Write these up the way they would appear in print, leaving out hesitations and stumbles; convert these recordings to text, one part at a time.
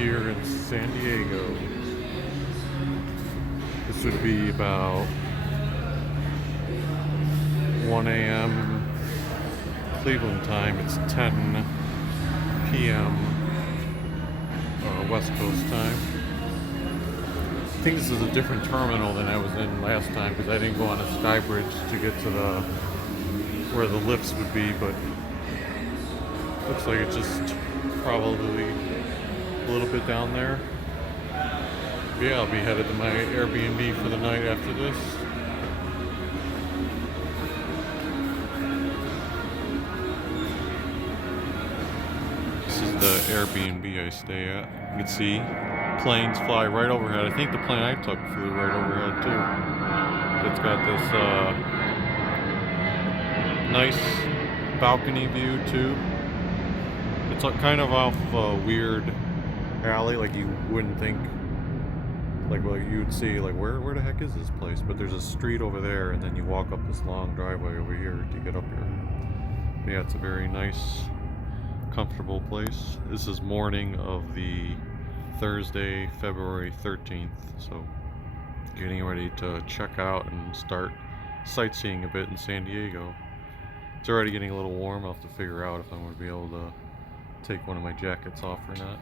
here in San Diego. This would be about 1 a.m. Cleveland time. It's 10 p.m. West Coast time. I think this is a different terminal than I was in last time because I didn't go on a sky bridge to get to the where the lifts would be, but looks like it's just probably a little bit down there. Yeah, I'll be headed to my Airbnb for the night after this. This is the Airbnb I stay at. You can see planes fly right overhead. I think the plane I took flew right overhead too. It's got this nice balcony view too. It's kind of off a weird alley, like you wouldn't think, like what you would see, like where the heck is this place? But there's a street over there, and then you walk up this long driveway over here to get up here. But yeah, it's a very nice, comfortable place. This is morning of the Thursday, February 13th, so getting ready to check out and start sightseeing a bit in San Diego. It's already getting a little warm. I'll have to figure out if I'm going to be able to take one of my jackets off or not.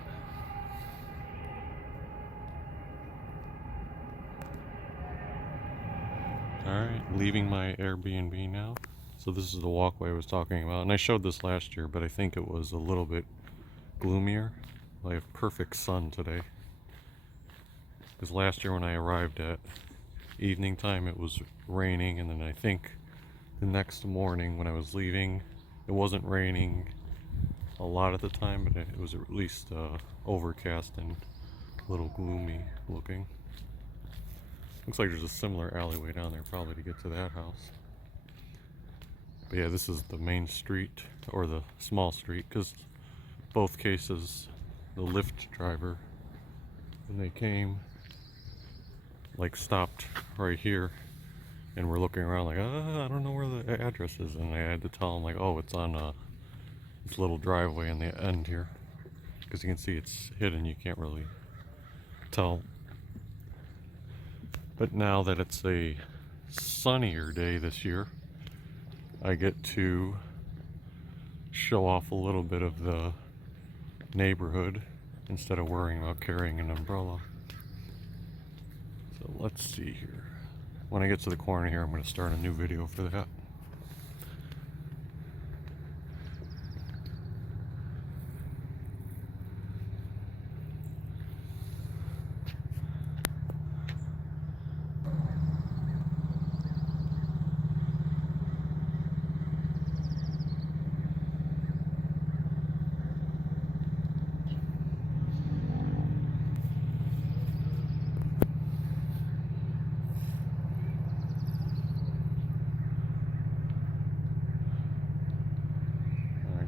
Alright, leaving my Airbnb now. So this is the walkway I was talking about, and I showed this last year, but I think it was a little bit gloomier. I have perfect sun today. Because last year when I arrived at evening time it was raining, and then I think the next morning when I was leaving it wasn't raining a lot at the time, but it was at least overcast and a little gloomy looking. Looks like there's a similar alleyway down there probably to get to that house. But yeah, this is the main street, or the small street, because both cases the Lyft driver, when they came, like stopped right here and we're looking around like, I don't know where the address is, and I had to tell them like, oh, it's on this little driveway in the end here, because you can see it's hidden, you can't really tell. But now that it's a sunnier day this year, I get to show off a little bit of the neighborhood instead of worrying about carrying an umbrella. So let's see here. When I get to the corner here, I'm going to start a new video for that.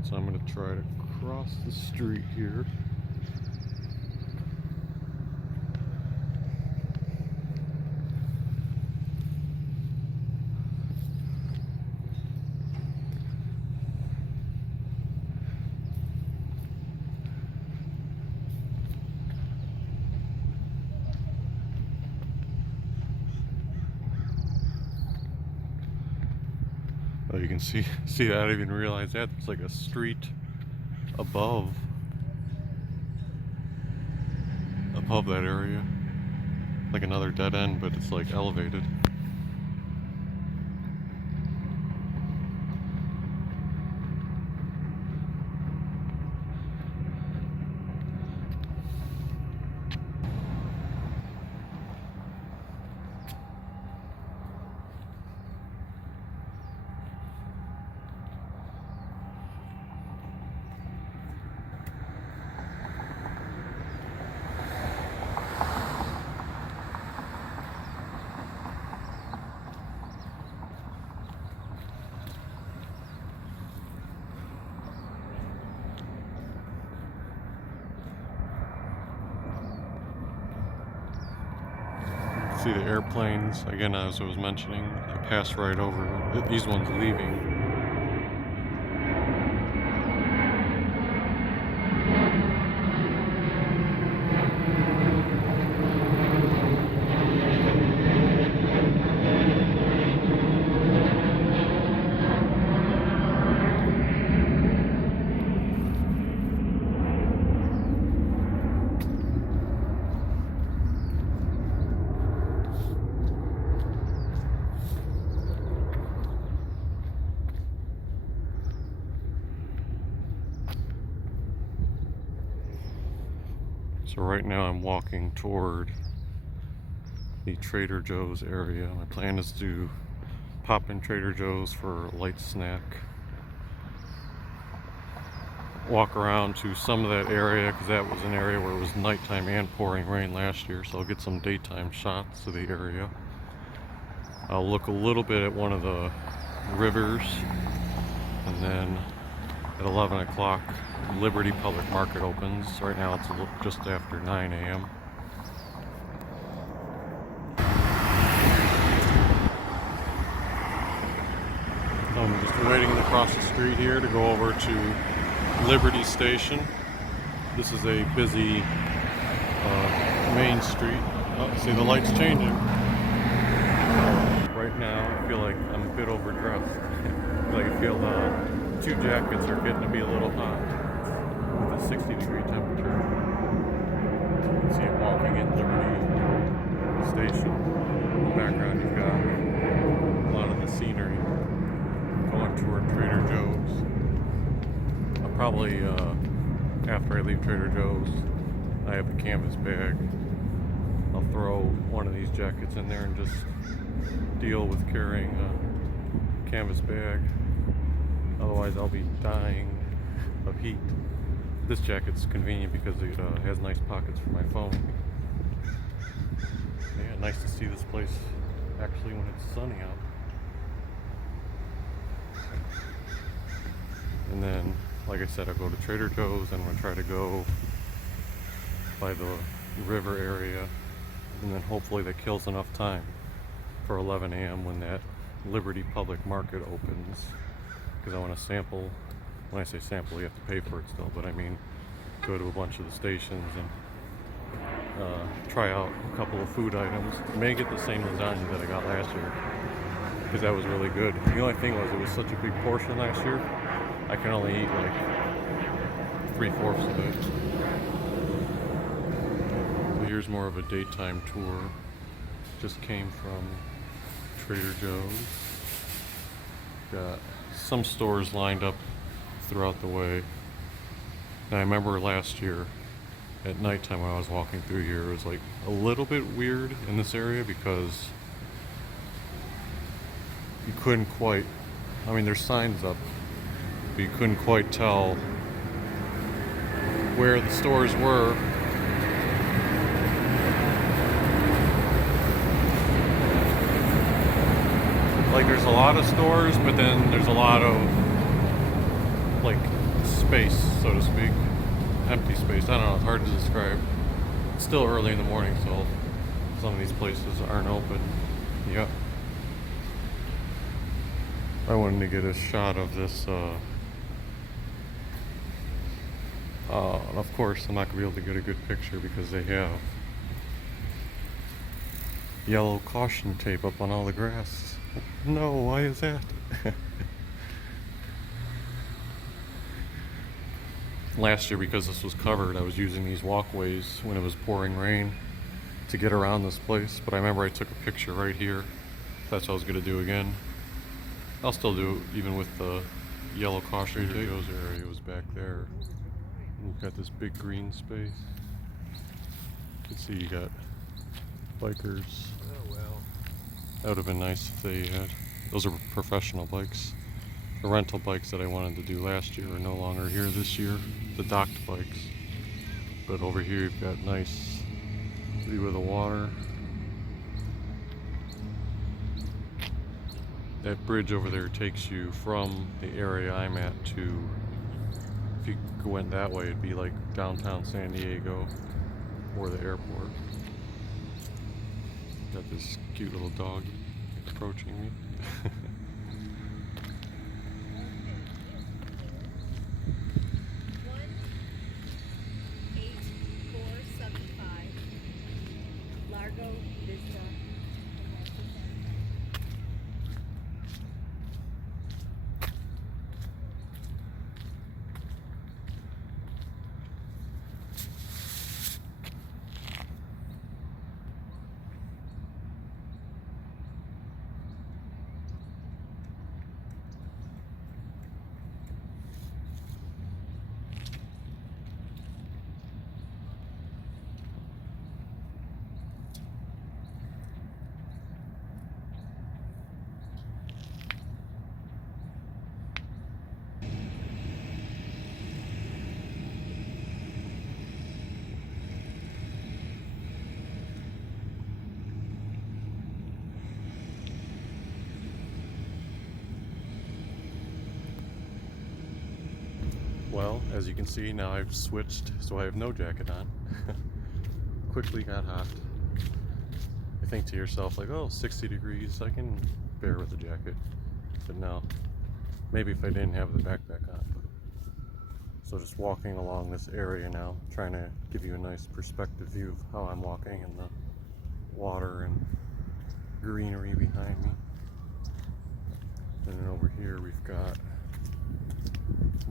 So I'm going to try to cross the street here. Oh, you can see that. I didn't even realize that. It's like a street above that area. Like another dead end, but it's like elevated. See the airplanes, again, as I was mentioning, I passed right over. These ones leaving. So right now I'm walking toward the Trader Joe's area. My plan is to pop in Trader Joe's for a light snack, walk around to some of that area because that was an area where it was nighttime and pouring rain last year, so I'll get some daytime shots of the area. I'll look a little bit at one of the rivers, and then at 11 o'clock Liberty Public Market opens. Right now it's just after 9 a.m. I'm just waiting to cross the street here to go over to Liberty Station. This is a busy main street. Oh, see, the light's changing. Right now I feel like I'm a bit overdressed. I can feel the two jackets are getting to be a little hot with a 60-degree temperature. You can see I'm walking in Liberty Station. In the background you've got a lot of the scenery going toward Trader Joe's. I'll probably, after I leave Trader Joe's, I have a canvas bag. I'll throw one of these jackets in there and just deal with carrying a canvas bag. Otherwise I'll be dying of heat. This jacket's convenient because it has nice pockets for my phone. Yeah, nice to see this place actually when it's sunny out. And then, like I said, I'll go to Trader Joe's and I'm going to try to go by the river area, and then hopefully that kills enough time for 11 a.m. when that Liberty Public Market opens, because I want to sample. When I say sample, you have to pay for it still, but I mean go to a bunch of the stations and try out a couple of food items. I may get the same lasagna that I got last year, because that was really good. The only thing was it was such a big portion last year, I can only eat like 3/4 of it. So here's more of a daytime tour. Just came from Trader Joe's. Got some stores lined up throughout the way. And I remember last year at nighttime when I was walking through here, it was like a little bit weird in this area because you couldn't quite, I mean there's signs up, but you couldn't quite tell where the stores were. Like there's a lot of stores, but then there's a lot of like space, so to speak, empty space. I don't know, it's hard to describe. It's still early in the morning, so some of these places aren't open. Yep. I wanted to get a shot of this, and of course I'm not going to be able to get a good picture because they have yellow caution tape up on all the grass. No, why is that? Last year, because this was covered, I was using these walkways when it was pouring rain to get around this place, but I remember I took a picture right here. That's what I was going to do again. I'll still do it even with the yellow caution tape. Trader Joe's area was back there. We've got this big green space. You can see you got bikers. Oh well. That would have been nice if they had. Those are professional bikes. The rental bikes that I wanted to do last year are no longer here this year. The docked bikes. But over here you've got nice view of the water. That bridge over there takes you from the area I'm at to, if you went that way, it'd be like downtown San Diego or the airport. Got this cute little dog approaching me. 18475 Largo Vista. as you can see, now I've switched, so I have no jacket on. Quickly got hot. You think to yourself, like, oh, 60 degrees, I can bear with a jacket. But no, maybe if I didn't have the backpack on. So just walking along this area now, trying to give you a nice perspective view of how I'm walking and the water and greenery behind me. And then over here we've got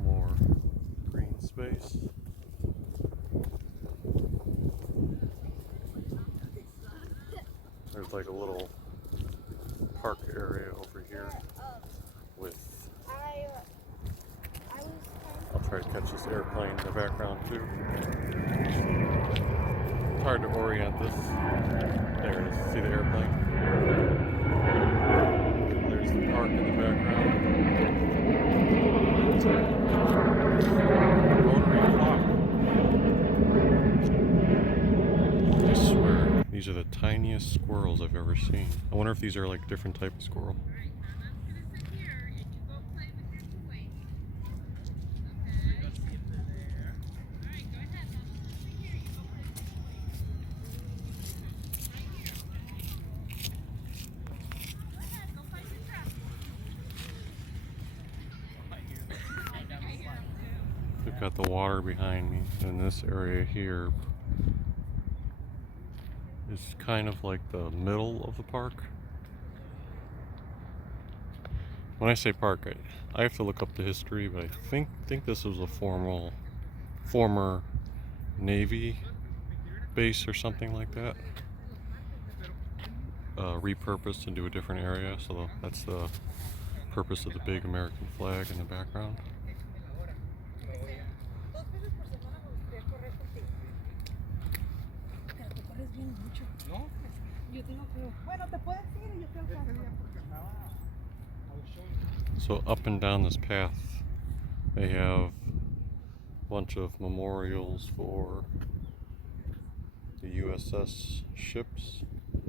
more green space. There's like a little park area over here with, I'll try to catch this airplane in the background too. It's hard to orient this. There it is, see the airplane? There's the park in the background. Rotary clock. I swear, these are the tiniest squirrels I've ever seen. I wonder if these are like different type of squirrel. We've got the water behind me, and this area here is kind of like the middle of the park. When I say park, I have to look up the history, but I think this was a former Navy base or something like that. Repurposed into a different area, so that's the purpose of the big American flag in the background. So up and down this path, they have a bunch of memorials for the USS ships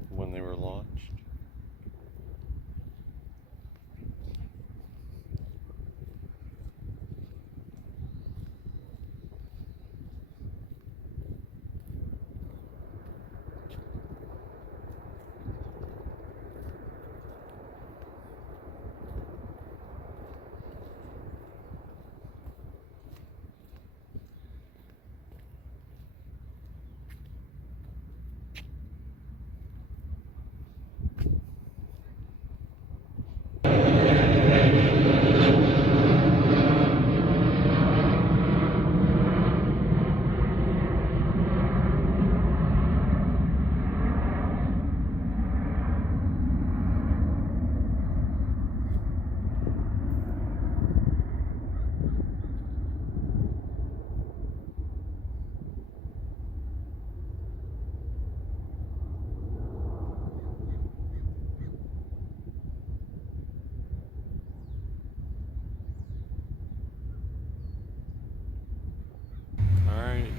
when they were launched.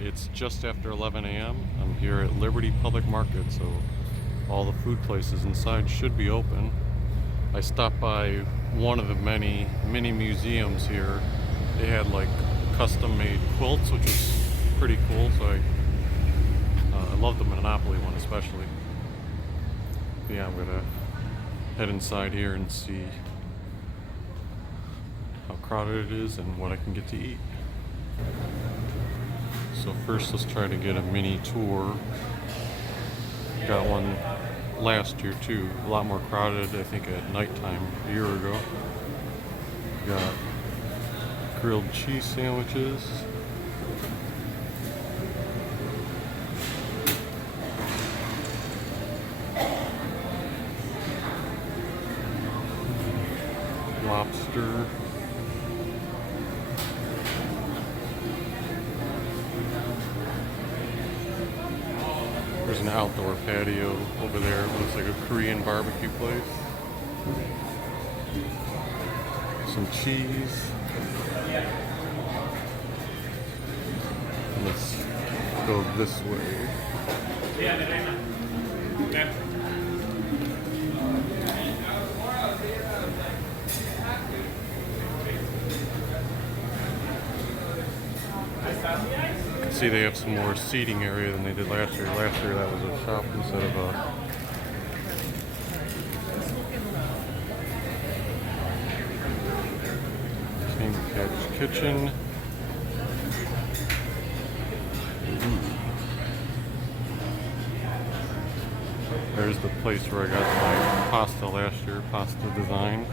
It's just after 11 a.m. I'm here at Liberty Public Market, so all the food places inside should be open. I stopped by one of the many mini museums here. They had like custom made quilts, which was pretty cool, so I love the Monopoly one especially. But yeah, I'm gonna head inside here and see how crowded it is and what I can get to eat. So first, let's try to get a mini tour. Got one last year too, a lot more crowded, I think at nighttime a year ago. Got grilled cheese sandwiches. Lobster. There's an outdoor patio over there. It looks like a Korean barbecue place. Some cheese. Let's go this way. You can see they have some more seating area than they did last year. Last year that was a shop instead of a... King Catch Kitchen. There's the place where I got my pasta last year, Pasta Design.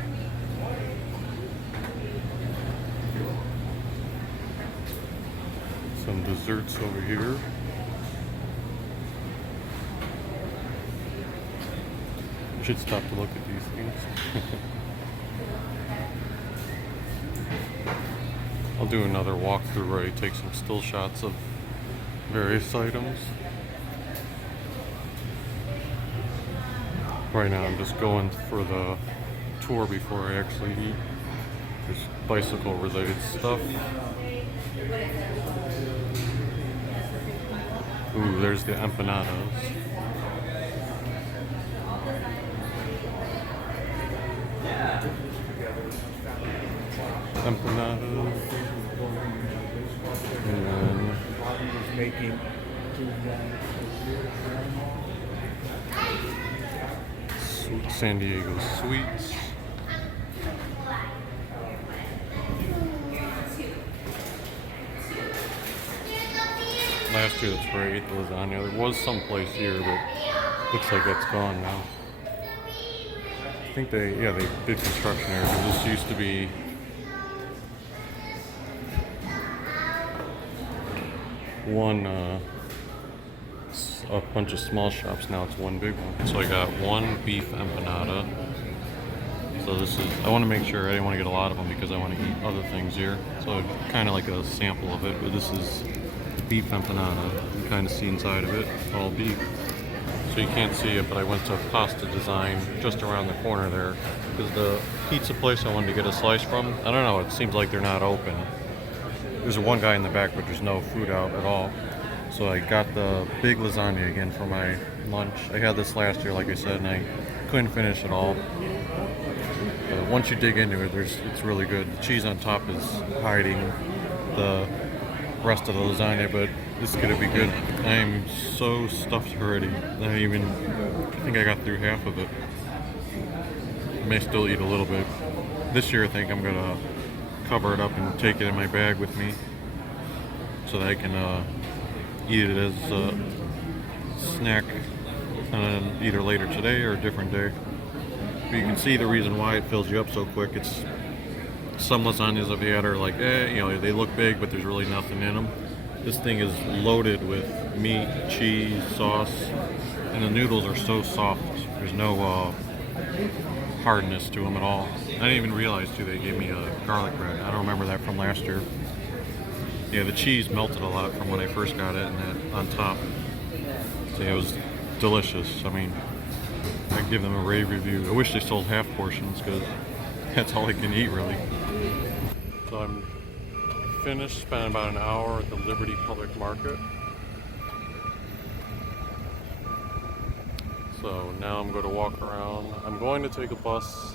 Some desserts over here. I should stop to look at these things. I'll do another walkthrough where I take some still shots of various items. Right now I'm just going for the tour before I actually eat. There's bicycle related stuff. Ooh, there's the empanadas. Empanadas. And then San Diego sweets. Last year that's where I ate the lasagna. There was some place here that looks like that's gone now. I think they did construction here because this used to be a bunch of small shops. Now it's one big one. So I got one beef empanada. So this is, I want to make sure, I didn't want to get a lot of them because I want to eat other things here. So kind of like a sample of it, but this is beef empanada. You can kind of see inside of it, all beef. So you can't see it, but I went to Pasta Design just around the corner there because the pizza place I wanted to get a slice from, I don't know, it seems like they're not open. There's one guy in the back, but there's no food out at all. So I got the big lasagna again for my lunch. I had this last year, like I said, and I couldn't finish it all. Once you dig into it, it's really good. The cheese on top is hiding the rest of the lasagna, but this is gonna be good. I am so stuffed already. I think I got through half of it. I may still eat a little bit. This year I think I'm gonna cover it up and take it in my bag with me so that I can eat it as a snack either later today or a different day. But you can see the reason why it fills you up so quick. It's some lasagnas I've had are like, they look big, but there's really nothing in them. This thing is loaded with meat, cheese, sauce, and the noodles are so soft. There's no hardness to them at all. I didn't even realize too they gave me a garlic bread. I don't remember that from last year. Yeah, the cheese melted a lot from when I first got it, and that on top. So it was delicious. I mean, I give them a rave review. I wish they sold half portions because that's all I can eat really. So I'm finished, spent about an hour at the Liberty Public Market. So now I'm going to walk around. I'm going to take a bus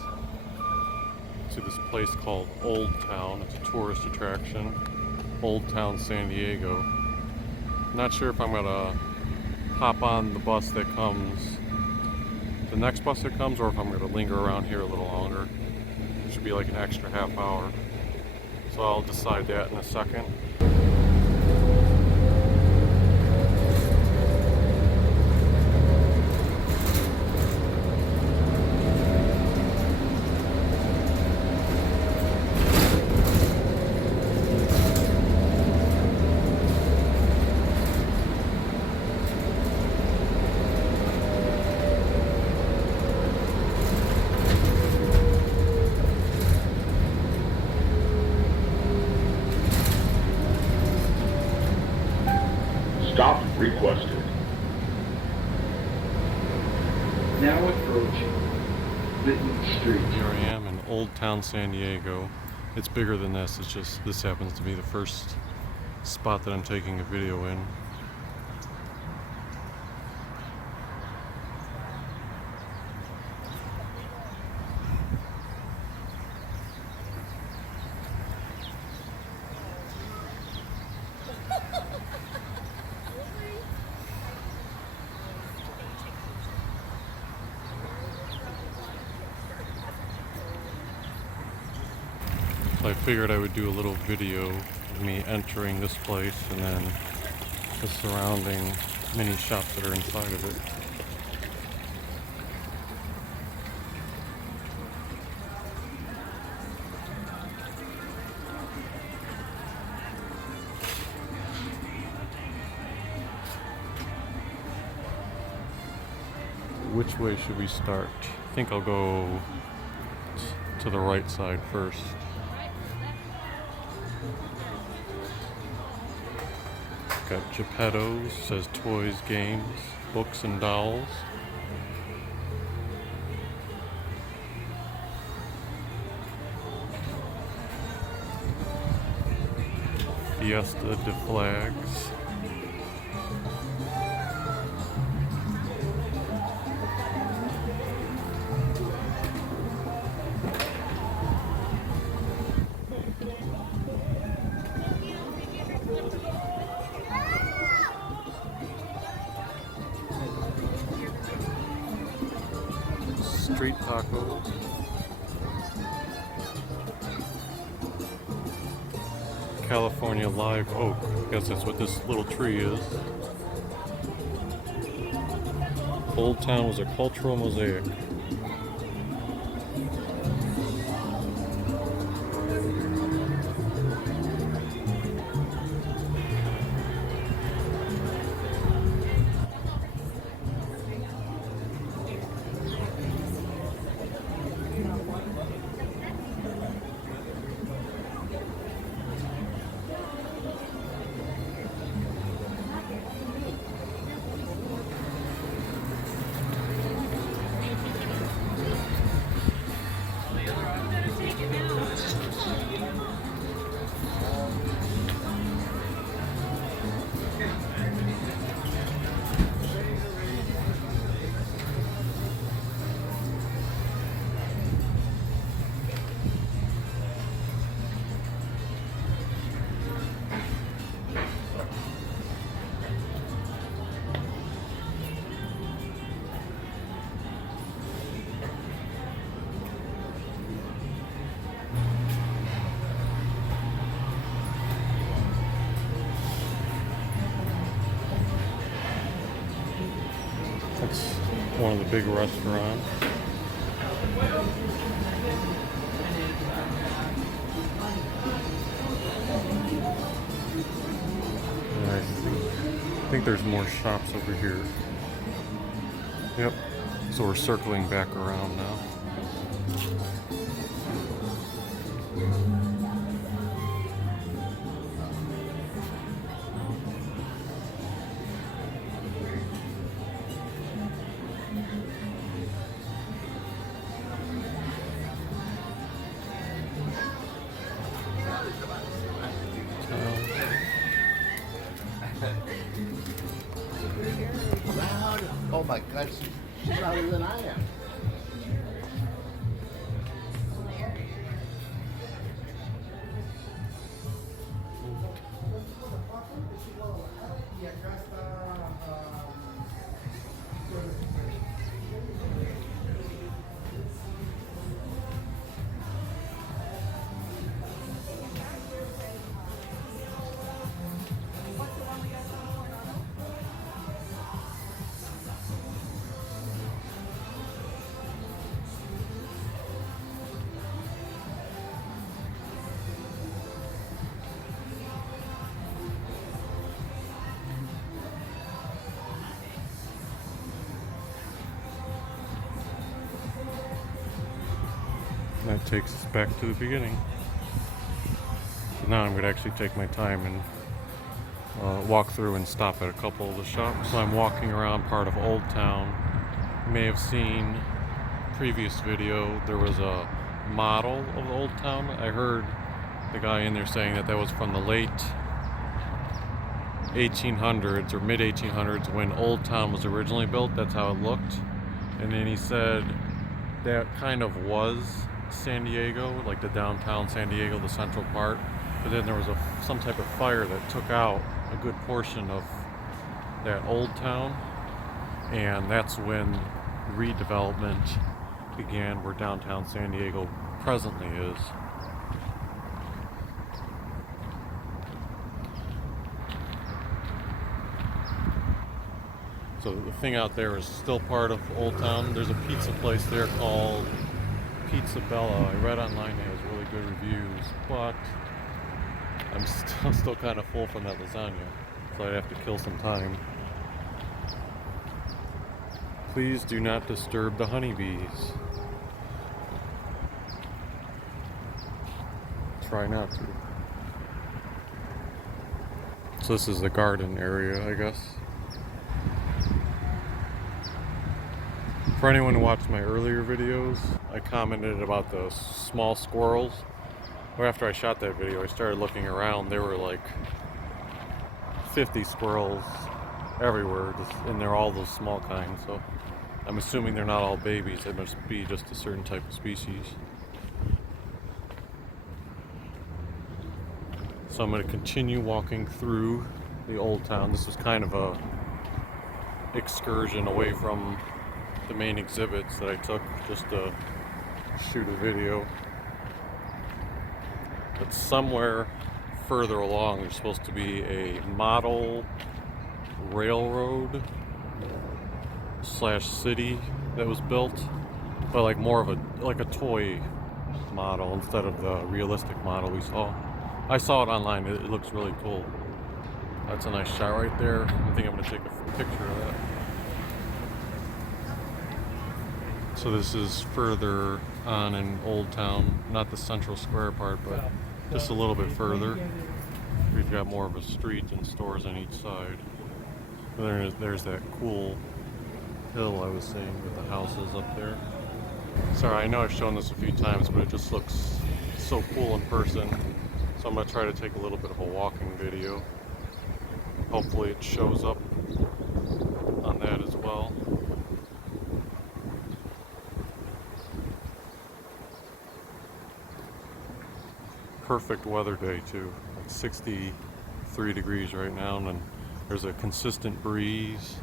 to this place called Old Town. It's a tourist attraction. Old Town, San Diego. Not sure if I'm going to hop on the bus that comes, the next bus that comes, or if I'm going to linger around here a little longer. It should be like an extra half hour. So I'll decide that in a second. Stop requested. Now approaching Litton Street. Here I am in Old Town, San Diego. It's bigger than this. It's just, this happens to be the first spot that I'm taking a video in. I figured I would do a little video of me entering this place and then the surrounding mini shops that are inside of it. Which way should we start? I think I'll go to the right side first. Got Geppetto's, says toys, games, books, and dolls. Fiesta de Flags. Street tacos. California live oak. I guess that's what this little tree is. Old Town was a cultural mosaic. That's one of the big restaurants. And I think there's more shops over here. Yep. So we're circling back around now. Loud. Oh my God, she's louder than I am. That takes us back to the beginning. So now I'm going to actually take my time and walk through and stop at a couple of the shops. So I'm walking around part of Old Town. You may have seen previous video, there was a model of Old Town. I heard the guy in there saying that was from the late 1800s or mid 1800s when Old Town was originally built. That's how it looked. And then he said that kind of was San Diego, like the downtown San Diego, the central part. But then there was some type of fire that took out a good portion of that Old Town, and that's when redevelopment began where downtown San Diego presently is. So the thing out there is still part of Old Town. There's a pizza place there called Pizza Bella. I read online it has really good reviews, but I'm still kind of full from that lasagna, so I'd have to kill some time. Please do not disturb the honeybees. Try not to. So this is the garden area, I guess. For anyone who watched my earlier videos, I commented about the small squirrels. Well, after I shot that video, I started looking around. There were like 50 squirrels everywhere, and they're all those small kinds. So I'm assuming they're not all babies. They must be just a certain type of species. So I'm going to continue walking through the old town. This is kind of a excursion away from the main exhibits that I took just to shoot a video. But somewhere further along there's supposed to be a model railroad slash city that was built, but like more of a toy model instead of the realistic model we saw. I saw it online. It looks really cool. That's a nice shot right there. I think I'm going to take a picture of that. So this is further on in Old Town, not the central square part, but just a little bit further. We've got more of a street and stores on each side. There's that cool hill I was saying with the houses up there. Sorry, I know I've shown this a few times, but it just looks so cool in person. So I'm going to try to take a little bit of a walking video. Hopefully it shows up on that as well. Perfect weather day too, like 63 degrees right now, and then there's a consistent breeze,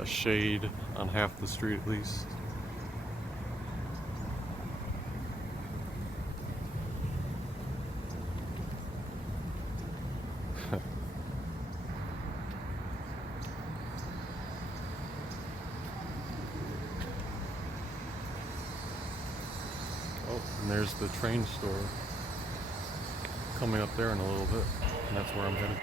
a shade on half the street at least. Oh, and there's the train store coming up there in a little bit, and that's where I'm headed.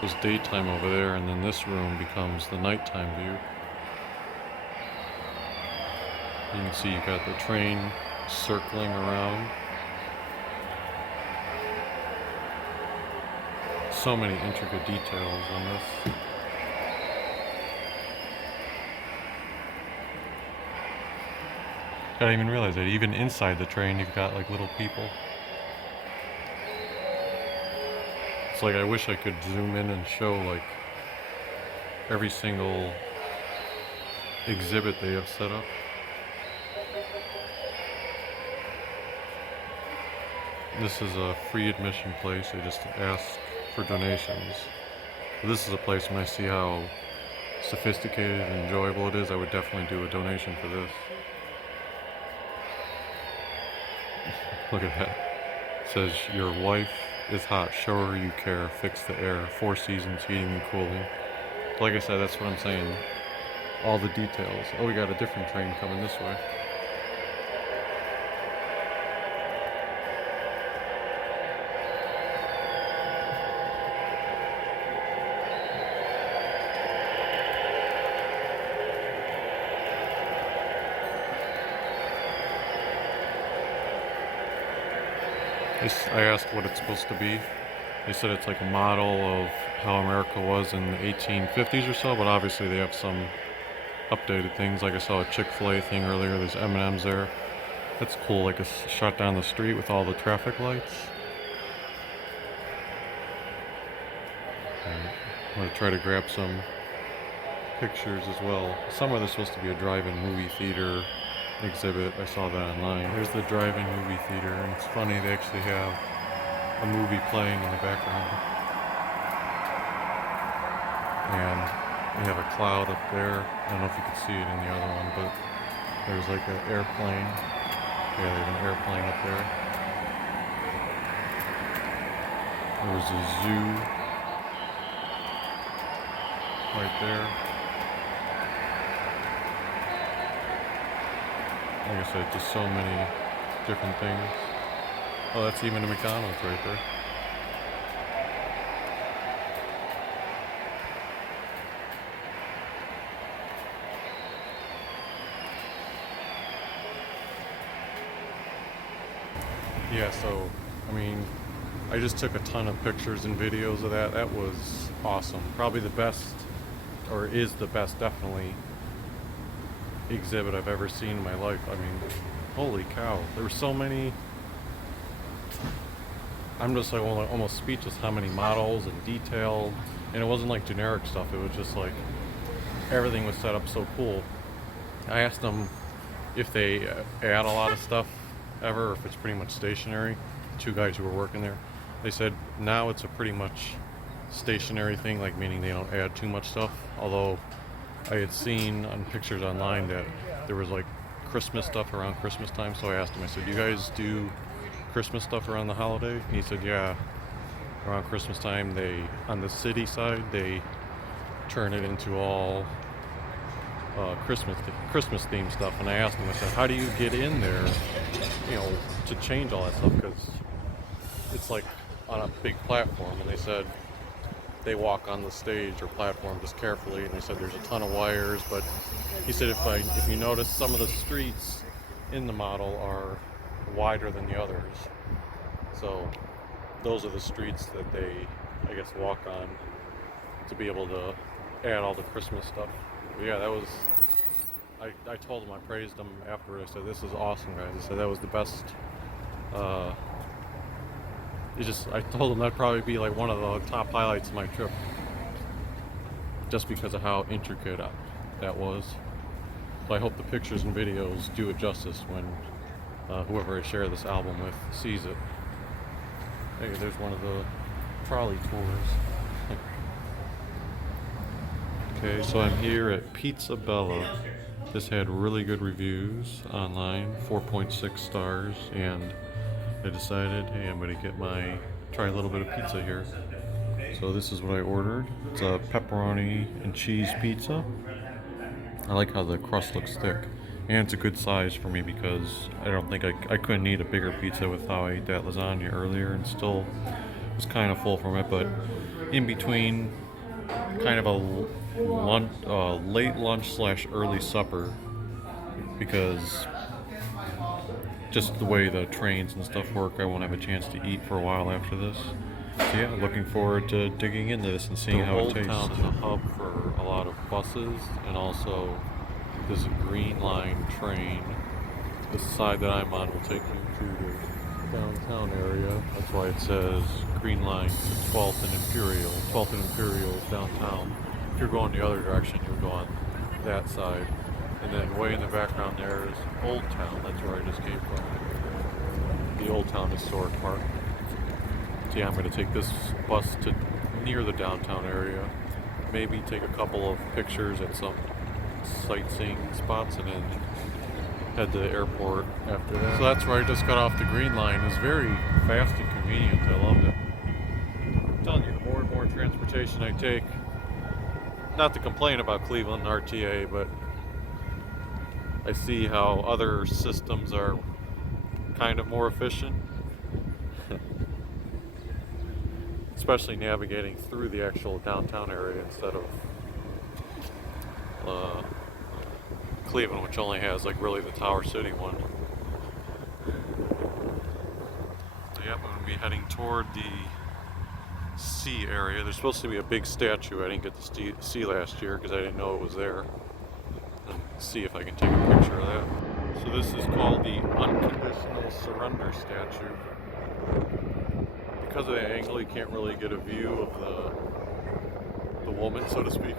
It's daytime over there, and then this room becomes the nighttime view. You can see you've got the train circling around. So many intricate details on this. I didn't even realize that even inside the train you've got like little people. It's like I wish I could zoom in and show like every single exhibit they have set up. This is a free admission place. They just ask for donations. This is a place when I see how sophisticated and enjoyable it is, I would definitely do a donation for this. Look at that. It says, your wife is hot, show her you care, fix the air, 4 seasons, heating and cooling. Like I said, that's what I'm saying. All the details. Oh, we got a different train coming this way. I asked what it's supposed to be. They said it's like a model of how America was in the 1850s or so, but obviously they have some updated things. Like I saw a Chick-fil-A thing earlier. There's M&Ms there. That's cool, like a shot down the street with all the traffic lights. And I'm going to try to grab some pictures as well. Some of this is supposed to be a drive-in movie theater exhibit. I saw that online. Here's the drive-in movie theater, and it's funny, they actually have a movie playing in the background. And they have a cloud up there. I don't know if you can see it in the other one, but there's like an airplane. Yeah, they have an airplane up there. There's a zoo right there. Like I said, just so many different things. Oh, that's even a McDonald's right there. Yeah, so, I mean, I just took a ton of pictures and videos of that. That was awesome. Probably the best, or is the best, definitely, exhibit I've ever seen in my life. I mean, holy cow. There were so many. I'm just like almost speechless how many models and detailed. And it wasn't like generic stuff. It was just like everything was set up so cool. I asked them if they add a lot of stuff ever, or if it's pretty much stationary. Two guys who were working there, they said now it's a pretty much stationary thing, like meaning they don't add too much stuff. Although I had seen on pictures online that there was like Christmas stuff around Christmas time, so I asked him, I said, do you guys do Christmas stuff around the holiday? And he said, yeah, around Christmas time they, on the city side, they turn it into all Christmas themed stuff. And I asked him, I said, how do you get in there, you know, to change all that stuff, because it's like on a big platform. And they said they walk on the stage or platform just carefully, and they said there's a ton of wires, but he said if you notice, some of the streets in the model are wider than the others, so those are the streets that they, I guess, walk on to be able to add all the Christmas stuff. But yeah, that was, I told him, I praised him afterward. I said, this is awesome, guys. I said that was the best. I told him that'd probably be like one of the top highlights of my trip, just because of how intricate that was. So I hope the pictures and videos do it justice when whoever I share this album with sees it. Hey, there's one of the trolley tours. Okay, so I'm here at Pizza Bella. This had really good reviews online, 4.6 stars, and I decided, hey, I'm gonna try a little bit of pizza here. So this is what I ordered. It's a pepperoni and cheese pizza. I like how the crust looks thick, and it's a good size for me, because I don't think I couldn't eat a bigger pizza with how I ate that lasagna earlier, and still was kind of full from it. But in between, kind of a late lunch / early supper, because just the way the trains and stuff work, I won't have a chance to eat for a while after this. So yeah, looking forward to digging into this and seeing how it tastes. The Old Town is a hub for a lot of buses, and also there's a Green Line train. The side that I'm on will take you to the downtown area. That's why it says Green Line to 12th and Imperial. 12th and Imperial is downtown. If you're going the other direction, you'll go on that side. And then way in the background there is Old Town. That's where I just came from. The Old Town Historic Park. So yeah, I'm going to take this bus to near the downtown area. Maybe take a couple of pictures at some sightseeing spots, and then head to the airport after that. So that's where I just got off the Green Line. It was very fast and convenient. I loved it. I'm telling you, the more and more transportation I take, not to complain about Cleveland and RTA, but I see how other systems are kind of more efficient. Especially navigating through the actual downtown area instead of Cleveland, which only has like really the Tower City one. So yeah, I'm going to be heading toward the sea area. There's supposed to be a big statue I didn't get to see last year because I didn't know it was there. And see if I can take a picture of that. So this is called the Unconditional Surrender statue. Because of the angle, you can't really get a view of the woman, so to speak.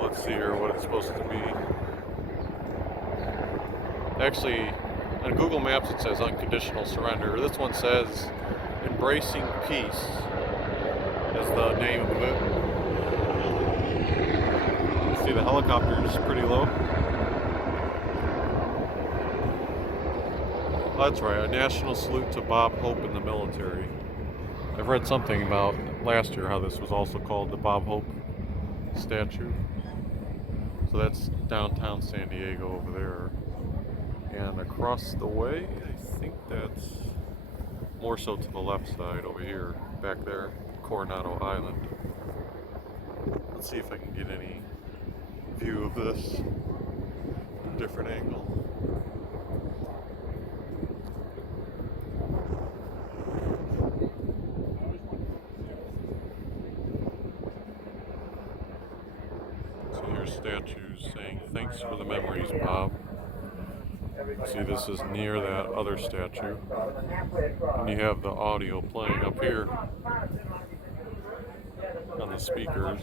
Let's see here what it's supposed to be. Actually, on Google Maps it says Unconditional Surrender. This one says Embracing Peace is the name of it. See, the helicopter is pretty low. Oh, that's right, a national salute to Bob Hope in the military. I've read something about last year how this was also called the Bob Hope statue. So that's downtown San Diego over there. And across the way, I think that's more so to the left side over here, back there, Coronado Island. Let's see if I can get any view of this from a different angle. So here's statues saying, "Thanks for the memories, Bob." See, this is near that other statue. And you have the audio playing up here on the speakers.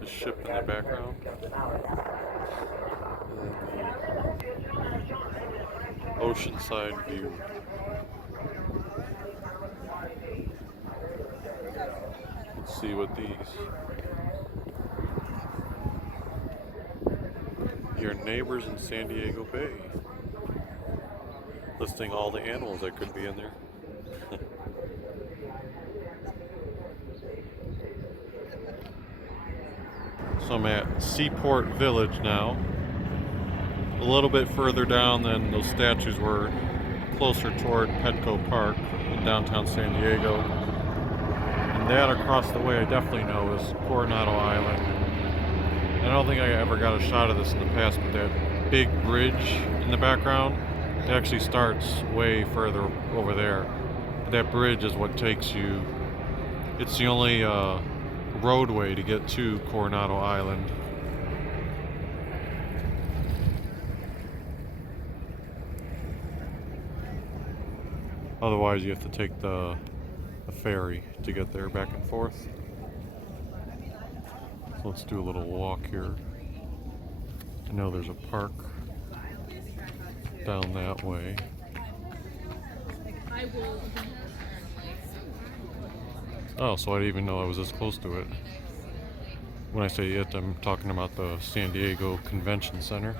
The ship in the background. And the oceanside view. Let's see what these. Your neighbors in San Diego Bay. Listing all the animals that could be in there. So I'm at Seaport Village now. A little bit further down than those statues were, closer toward Petco Park in downtown San Diego. And that across the way I definitely know is Coronado Island. I don't think I ever got a shot of this in the past, but that big bridge in the background, it actually starts way further over there. That bridge is what takes you, it's the only roadway to get to Coronado Island. Otherwise you have to take the ferry to get there back and forth. So let's do a little walk here. I know there's a park down that way. Oh, so I didn't even know I was this close to it. When I say it, I'm talking about the San Diego Convention Center.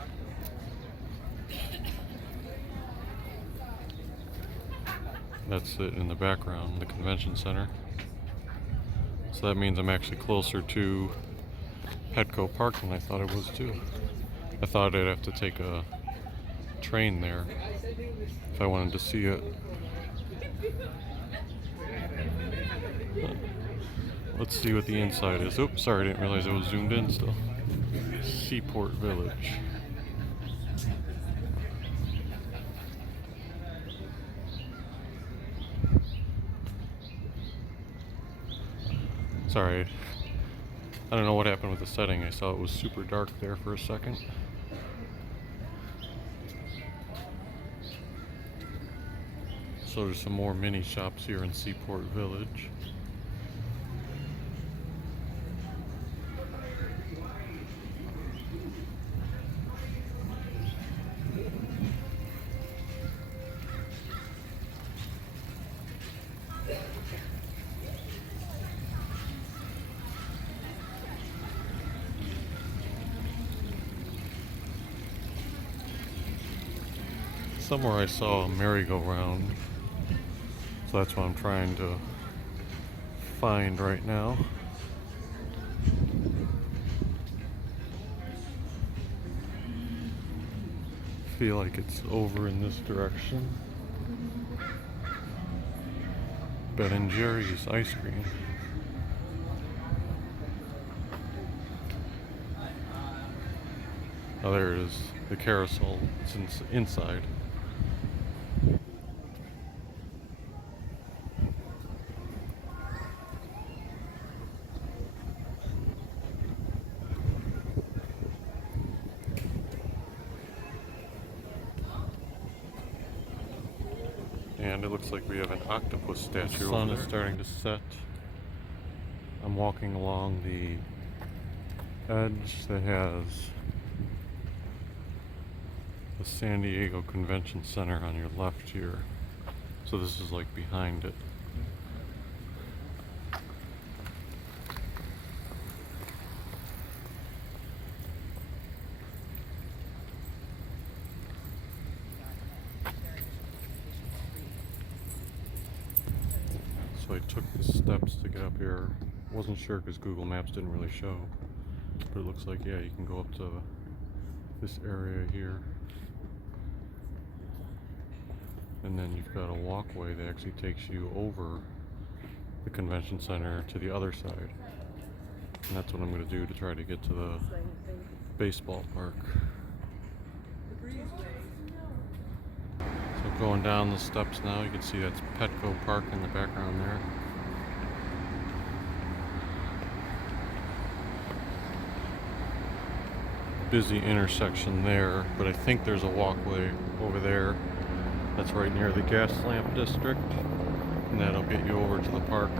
That's it in the background, the convention center. So that means I'm actually closer to Petco Park than I thought it was too. I thought I'd have to take a train there if I wanted to see it. Let's see what the inside is. Oops, sorry, I didn't realize it was zoomed in still. Seaport Village. Sorry, I don't know what happened with the setting. I saw it was super dark there for a second. So there's some more mini shops here in Seaport Village. Somewhere I saw a merry-go-round, so that's what I'm trying to find right now. Feel like it's over in this direction. Ben & Jerry's ice cream. Oh, there it is. The carousel. It's inside. And it looks like we have an octopus statue. The sun is starting to set. I'm walking along the edge that has the San Diego Convention Center on your left here. So this is like behind it. So I took the steps to get up here. Wasn't sure because Google Maps didn't really show. But it looks like, yeah, you can go up to this area here. And then you've got a walkway that actually takes you over the convention center to the other side. And that's what I'm going to do to try to get to the baseball park. So going down the steps now, you can see that's Petco Park in the background there. Busy intersection there, but I think there's a walkway over there that's right near the gas lamp district, and that'll get you over to the park.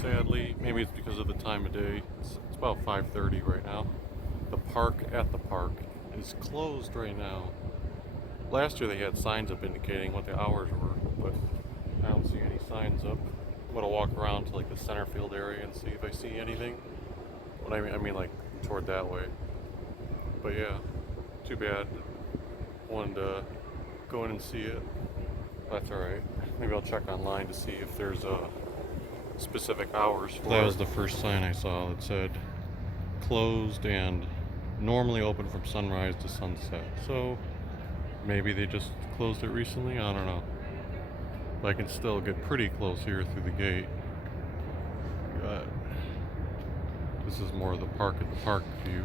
Sadly, maybe it's because of the time of day, it's about 5:30 right now. The park at the park is closed right now. Last year they had signs up indicating what the hours were, but I don't see any signs up. I'm gonna walk around to like the center field area and see if I see anything. What I mean like toward that way. But yeah, too bad. Wanted to go in and see it. That's alright. Maybe I'll check online to see if there's a specific hours for that. Was the first sign I saw that said closed and normally open from sunrise to sunset. So maybe they just closed it recently, I don't know. But I can still get pretty close here through the gate. But this is more of the park at the park view.